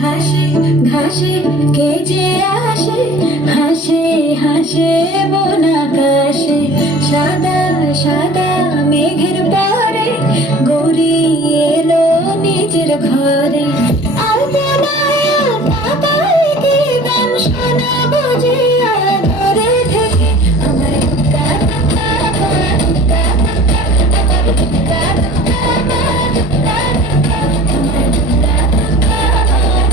ঘাসে ঘাসে কে যে আসে, হাসে হাসে মন আকাশে, সাদা সাদা মেঘের পরে গড়ি এলো নিজের ঘরে। আলপনায় আলপনায় কি গান শোনাবো যে আদরে থেকে, আমার টুকা টুকা আমার টুকা টুকা, আমার টুকা টুকা আমার টুকা টুকা, আমার টুকা টুকা আমার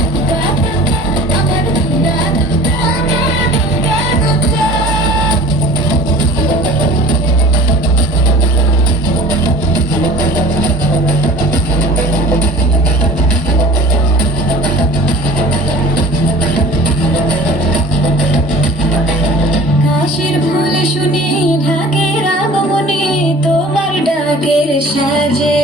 টুকা টুকা, আমার টুকা টুকা আমার টুকা টুকা। কাশের ফুল শুনে ঢাকের আগমনে তোমার ডাকের সাজে,